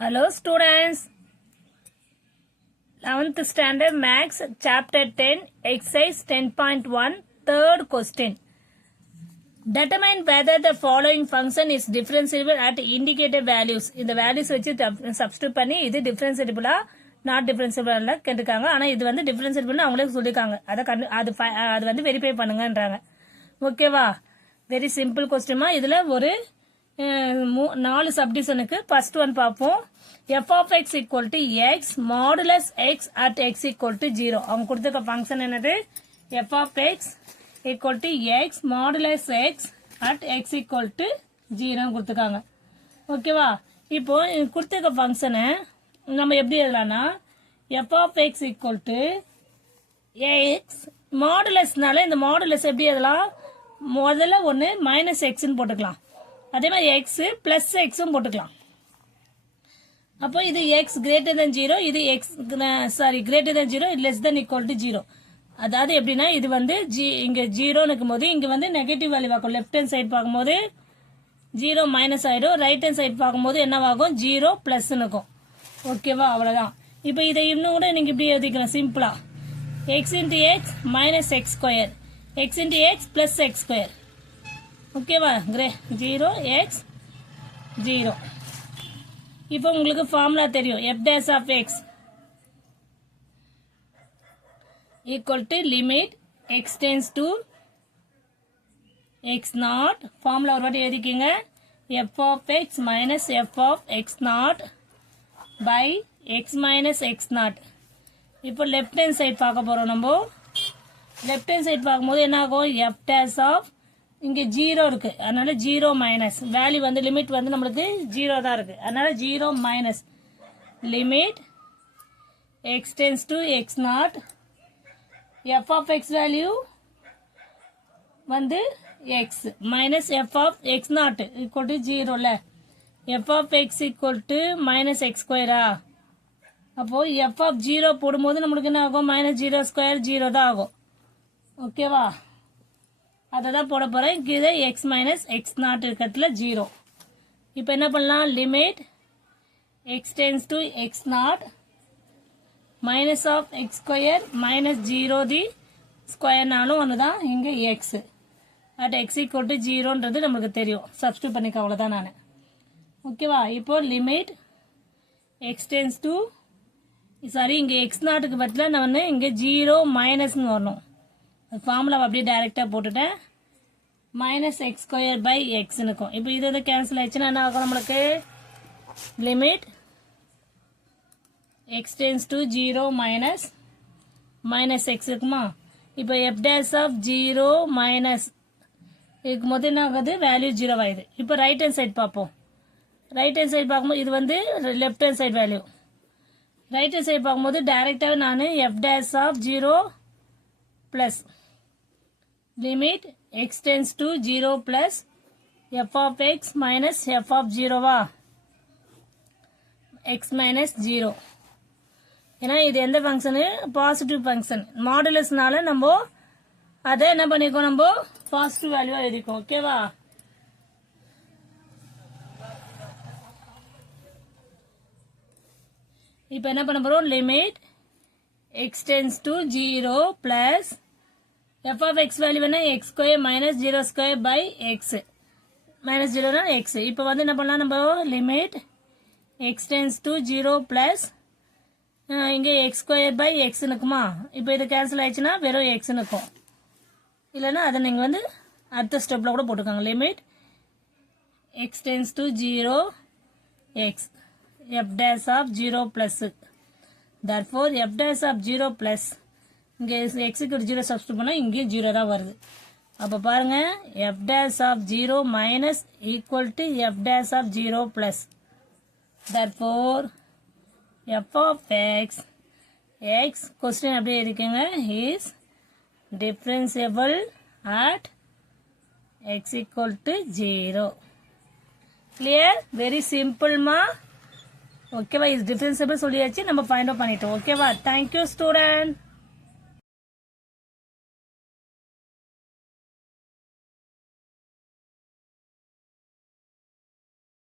Hello students, 11th standard maths chapter 10 exercise 10.1 third question. Determine whether the following function is differentiable at indicated values. இந்த values வச்சு substitute பண்ணி இது differentiable not differentiable கேட்டிருக்காங்க. ஆனா இது வந்து differentiable அவங்களே சொல்லிருக்காங்க. அது வந்து வெரிஃபை பண்ணுங்கன்றாங்க. ஓகேவா? Very simple question. இதுல ஒரு 4 சப்டிவிஷனுக்கு ஃபர்ஸ்ட் ஒன் பார்ப்போம். f of x equal to x modulus x at x equal to 0. அவங்க கொடுத்திருக்க ஃபங்க்ஷன் என்னது? f of x equal to x modulus x at x equal to 0 கொடுத்திருக்காங்க. ஓகேவா? இப்போ கொடுத்திருக்க ஃபங்க்ஷனை நம்ம எப்படி எழுதலாம்னா f of x equal to x மாடுலஸ்னால இந்த மாடுலஸ் எப்படி எழுதலாம்? முதல்ல ஒன்று மைனஸ் எக்ஸ்ன்னு போட்டுக்கலாம். அதே மாதிரி எக்ஸ் பிளஸ் எக்ஸும் போட்டுக்கலாம். அப்போ இது எக்ஸ் கிரேட்டர் தென் 0, இது X greater than 0, less then equal to 0. அதாவது எப்படின்னா இது வந்து இங்க 0 இருக்கும் போது இங்க வந்து நெகட்டிவ் வேல்யூ ஆகும். லெஃப்ட் ஹேண்ட் சைடு பார்க்கும்போது 0 மைனஸ் ஆயிடும். ரைட் ஹேண்ட் சைடு பார்க்கும்போது என்னவாகும்? 0 பிளஸ் இருக்கும். ஓகேவா? அவ்வளவுதான். இப்போ இதை இன்னும் கூட நீங்க இப்படி எழுதிக்கலாம் சிம்பிளா. X into X minus x square, X into X plus X square. ஓகேவா? 0 x 0. இப்போ உங்களுக்கு ஃபார்முலா தெரியும். f dash of x equal to limit x tends to x naught. Formula ஒரு வாட்டி எழுதிக்கங்க. f of x minus f of x naught by x minus x naught. இப்போ left hand side பார்க்க போறோம். நம்ம left hand side பார்க்கும்போது என்ன ஆகும்? f dash of இங்க 0 இருக்கு, அதனால 0 மைனஸ் வேல்யூ வந்து லிமிட் வந்து நம்மளுக்கு 0 தான் இருக்கு, அதனால 0 minus limit x tends to x naught. f of x value வந்து x minus f of x naught equal to 0 ல f of x equal to minus x ஸ்கொயரா. அப்போ f of 0 போடும்போது நம்மளுக்கு என்ன ஆகும்? மைனஸ் 0 ஸ்கொயர் 0 தான் ஆகும். ஓகேவா? அதான் போட போறேன். கீழே x மைனஸ் எக்ஸ் நாட் இருக்கிறதுல 0. இப்போ என்ன பண்ணலாம்? Limit x tends to x naught minus of x square minus 0 the ஸ்கொயர்னாலும் ஒண்ணுதான். இங்க x at x equal to 0ன்றது நமக்கு தெரியும். சப்ஸ்டியூட் பண்ணிக்க அவ்வளவுதான் நான். ஓகேவா? இப்போ லிமிட் x டென்ஸ் டு இங்க எக்ஸ் நாட்டுக்கு பதிலாக நான் இங்க 0 மைனஸ்னு வரணும். ஃபார்முலா அப்படியே டைரக்டா போட்டுட்டேன். Minus x square by x இருக்கும். இப்போ இது வந்து கேன்சல் ஆயிடுச்சுன்னா என்ன ஆகும்? நம்மளுக்கு limit x tends to 0 minus minus x இருக்குமா? இப்போ எஃப் டேஸ் ஆஃப் 0 மைனஸ் இருக்கும் போது என்ன ஆகுது? வேல்யூ 0 ஆகுது. இப்போ ரைட் ஹேண்ட் சைடு பார்ப்போம். ரைட் ஹேண்ட் சைடு பார்க்கும்போது இது வந்து left hand side value. Right hand side பார்க்கும்போது டைரக்டாவே நான் எஃப் டேஸ் of 0 plus limit x tends to 0 plus f of x minus f of 0 வா x minus 0. ஏன்னா இது எந்த ஃபங்க்ஷனு? Positive function. மாடுலஸ்னால நம்ம அதை என்ன பண்ணிக்கோ? நம்ம பாசிட்டிவ் வேல்யூவா எழுதிக்கோ. ஓகேவா? இப்போ என்ன பண்ண போறோம்? Limit x tends to 0 plus f of x value என்ன? x square minus 0 square by x minus 0 x. இப்போ வந்து என்ன பண்ணலாம்? நம்ம limit x tends to 0 plus இங்க x ஸ்கொயர் பை x இருக்குமா? இப்போ இது கேன்சல் ஆயிடுச்சுன்னா வெறும் x இருக்கும். இல்லைன்னா அதை நீங்க வந்து அடுத்த ஸ்டெப்ல கூட போட்டுக்கோங்க. Limit x tends to 0 x f dash of 0 plus. Therefore f dash of 0 plus இங்க x க்கு 0 சப்ஸ்டிட்யூட் பண்ணா இங்கே 0 தான் வருது. அப்ப பாருங்க f dash of 0 minus equal to f dash of 0 plus. Therefore f of x question அப்படியே இருக்குங்க is differentiable at x equal to 0. Clear? Very simple ma. ஓகேவா? இது டிஃபரன்சிபிள் சொல்லியாச்சு, நம்ம ஃபைண்ட் அவுட் பண்ணிட்டோம். ஓகேவா? Thank you student.